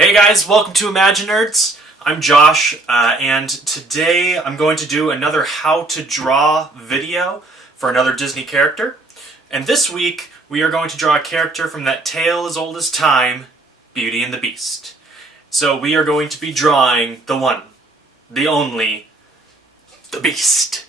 Hey guys, welcome to Imaginerds. I'm Josh, and today I'm going to do another how to draw video for another Disney character. And this week we are going to draw a character from that tale as old as time, Beauty and the Beast. So we are going to be drawing the one, the only, the Beast.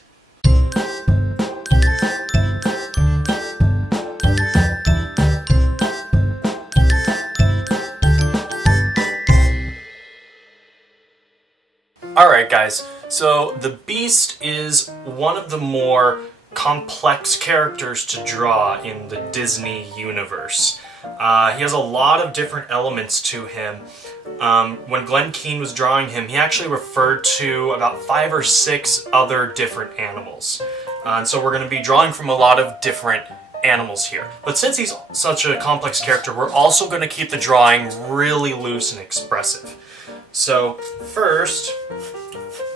Alright guys, so the Beast is one of the more complex characters to draw in the Disney universe. He has a lot of different elements to him. When Glenn Keane was drawing him, he actually referred to about 5 or 6 other different animals. And so we're going to be drawing from a lot of different animals here. But since he's such a complex character, we're also going to keep the drawing really loose and expressive. So first,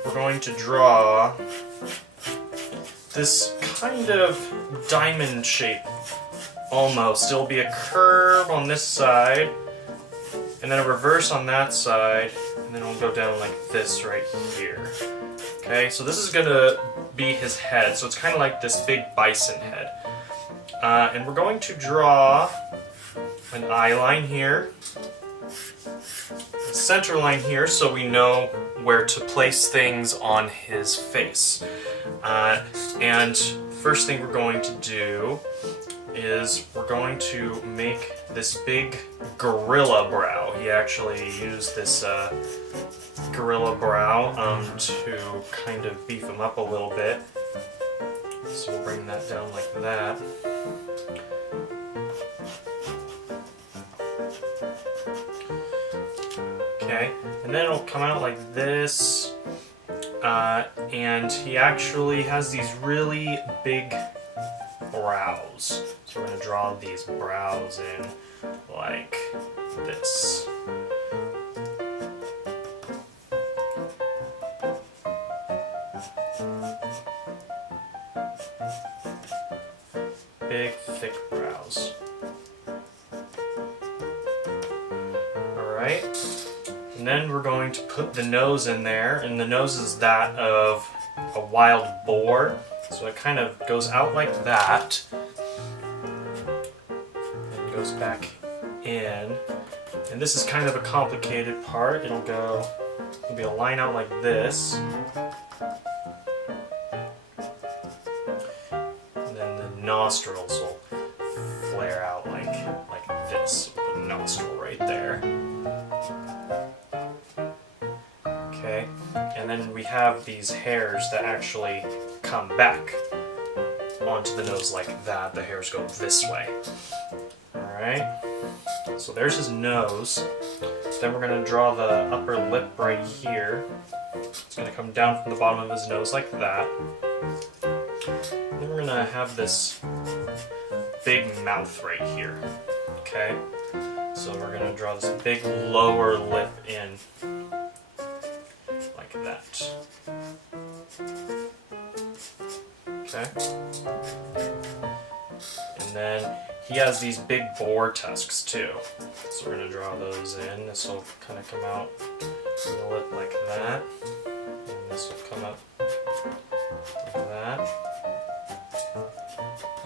we're going to draw this kind of diamond shape, almost. It'll be a curve on this side, and then a reverse on that side, and then it'll go down like this right here. Okay, so this is going to be his head, so it's kind of like this big bison head. And we're going to draw an eye line here, a center line here, so we know where to place things on his face. And first thing we're going to do is we're going to make this big gorilla brow. He actually used this gorilla brow to kind of beef him up a little bit. So we'll bring that down like that. Okay, and then it'll come out like this, and he actually has these really big brows. So we're going to draw these brows in like this. Big, thick brows. Alright. And then we're going to put the nose in there, and the nose is that of a wild boar. So it kind of goes out like that, and goes back in. And this is kind of a complicated part. It'll be a line out like this. And then the nostrils will flare out like this. Put a nostril right there. Okay, and then we have these hairs that actually come back onto the nose like that. The hairs go this way. Alright, so there's his nose. Then we're going to draw the upper lip right here. It's going to come down from the bottom of his nose like that. Then we're going to have this big mouth right here. Okay, so we're going to draw this big lower lip in. That. Okay. And then he has these big boar tusks too. So we're going to draw those in. This will kind of come out from the lip like that. And this will come up like that. So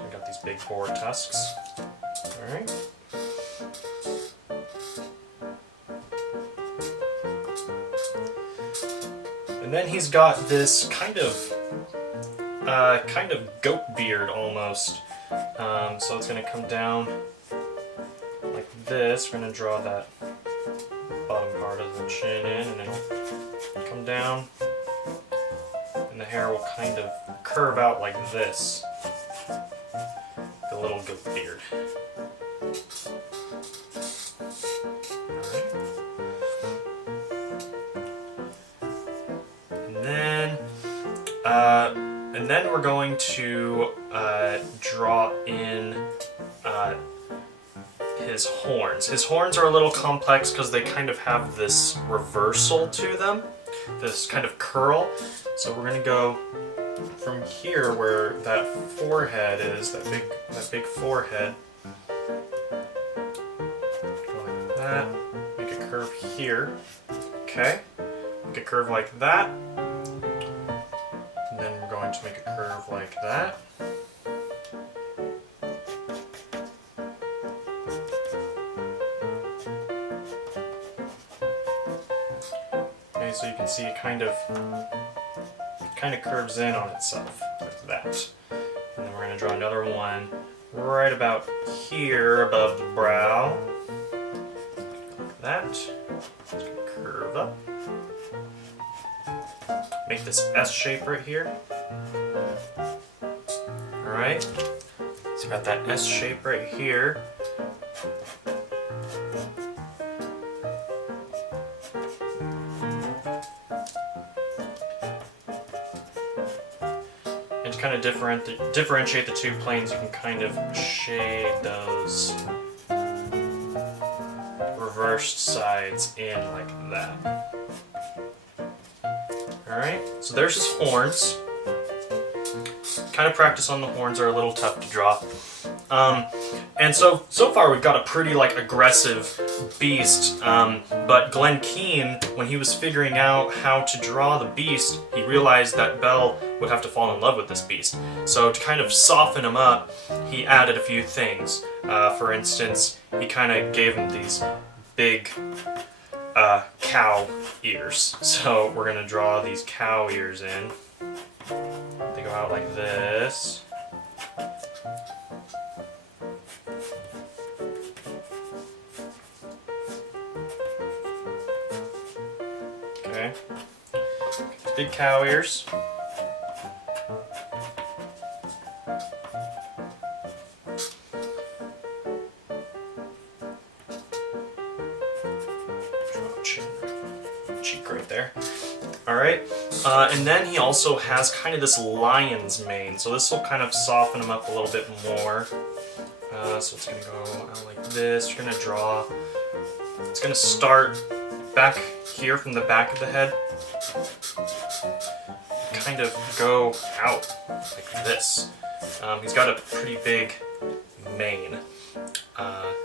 we got these big boar tusks. Alright. And then he's got this kind of goat beard almost. So it's going to come down like this. We're going to draw that bottom part of the chin in, and then it'll come down, and the hair will kind of curve out like this. The little goat beard. And then we're going to draw in his horns. His horns are a little complex because they kind of have this reversal to them, this kind of curl. So we're going to go from here where that forehead is, that big forehead. Go like that, make a curve here. Okay, make a curve like that. And then we're going to make a curve like that. Okay, so you can see it kind of curves in on itself like that. And then we're going to draw another one right about here above the brow. Like that. Just going to curve up. Make this S shape right here. Alright. So you got that S shape right here. And to kind of differentiate the two planes, you can kind of shade those reversed sides in like that. Alright, so there's his horns. Kind of practice on the horns are a little tough to draw. And so far we've got a pretty aggressive beast, but Glenn Keane, when he was figuring out how to draw the beast, he realized that Belle would have to fall in love with this beast. So to kind of soften him up, he added a few things. For instance, he kind of gave him these big cow ears. So we're going to draw these cow ears in. They go out like this. Okay. Big cow ears. Cheek right there. Alright, and then he also has kind of this lion's mane, so this will kind of soften him up a little bit more. So it's going to go out like this. You're going to draw, it's going to start back here from the back of the head, kind of go out like this. He's got a pretty big mane. And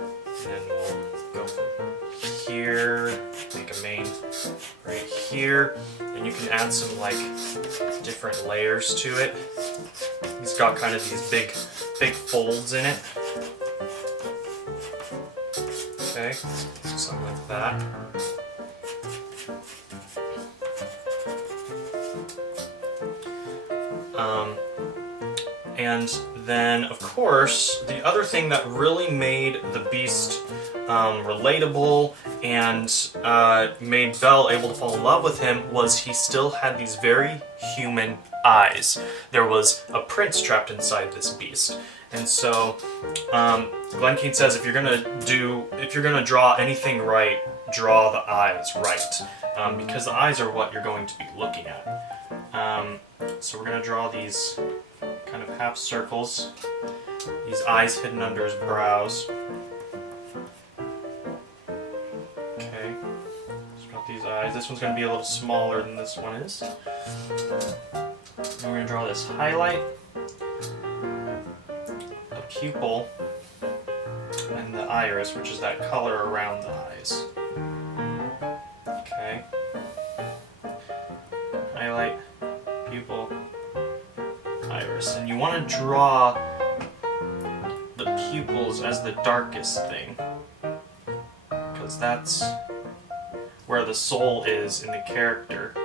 then we'll go from here, make a mane right here, and you can add some different layers to it. He's got kind of these big folds in it. Okay, something like that. And then, of course, the other thing that really made the beast relatable and made Belle able to fall in love with him was he still had these very human eyes. There was a prince trapped inside this beast. And so Glenn Keane says if you're gonna draw anything right, draw the eyes right. Because the eyes are what you're going to be looking at. So we're gonna draw these kind of half circles, these eyes hidden under his brows. Okay, so got these eyes. This one's going to be a little smaller than this one is. And we're going to draw this highlight, a pupil, and the iris, which is that color around the eyes. Okay, highlight, pupil, iris, and you want to draw the pupils as the darkest thing, because that's where the soul is in the character,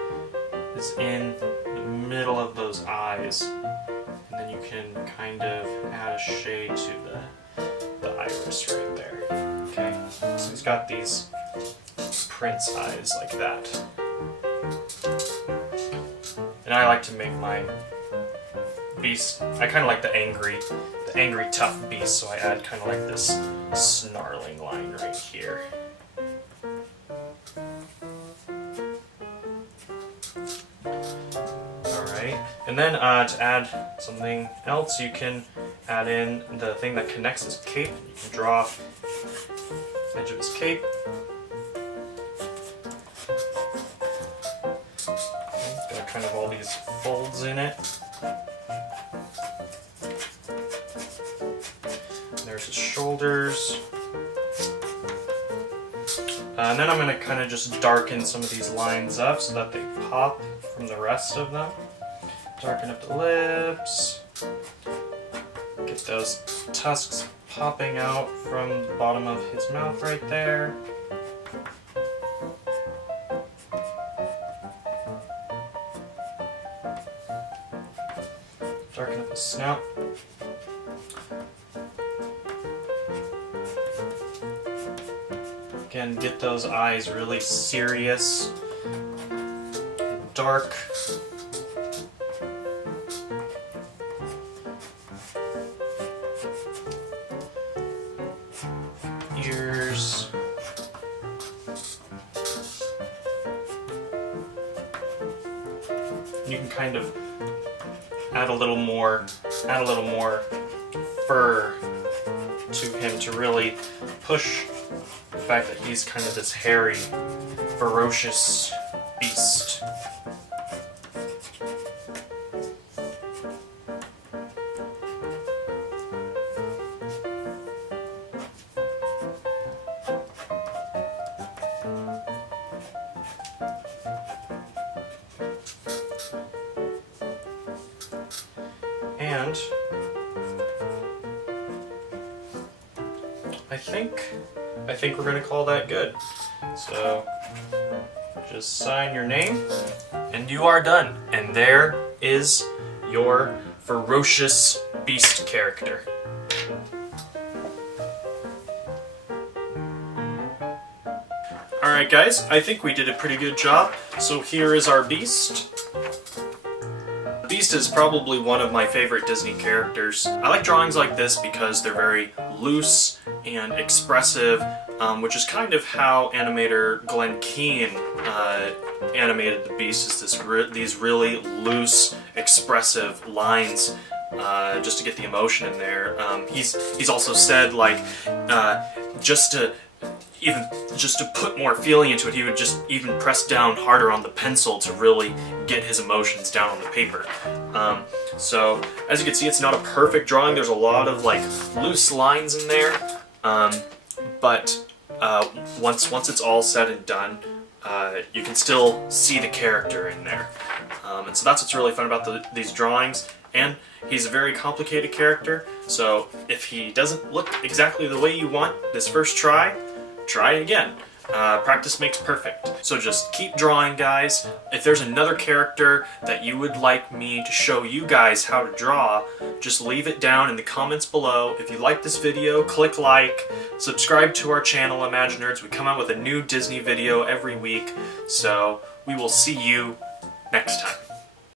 is in the middle of those eyes, and then you can kind of add a shade to the iris right there. Okay, so he's got these prince eyes like that, and I like to make my beast, I kind of like the angry tough beast, so I add kind of like this snarling line right here. Alright, and then to add something else, you can add in the thing that connects his cape. You can draw the edge of his cape. Okay, got kind of all these folds in it. There's his shoulders. And then I'm going to kind of just darken some of these lines up so that they pop from the rest of them. Darken up the lips. Get those tusks popping out from the bottom of his mouth right there. Darken up his snout. Again, get those eyes really serious, dark. Ears. You can kind of add a little more fur to him to really push the fact that he's kind of this hairy, ferocious beast. And I think we're gonna call that good. So just sign your name and you are done. And there is your ferocious beast character. Alright guys, I think we did a pretty good job. So here is our beast. Beast is probably one of my favorite Disney characters. I like drawings like this because they're very loose and expressive, which is kind of how animator Glenn Keane animated the Beast, is these really loose, expressive lines just to get the emotion in there. He's also said, like, just to put more feeling into it, he would just even press down harder on the pencil to really get his emotions down on the paper. So as you can see, it's not a perfect drawing. There's a lot of like loose lines in there, but once it's all said and done, you can still see the character in there. And so that's what's really fun about these drawings. And he's a very complicated character, so if he doesn't look exactly the way you want this first try again. Practice makes perfect. So just keep drawing, guys. If there's another character that you would like me to show you guys how to draw, just leave it down in the comments below. If you like this video, click like, subscribe to our channel, Imaginerds. We come out with a new Disney video every week, so we will see you next time.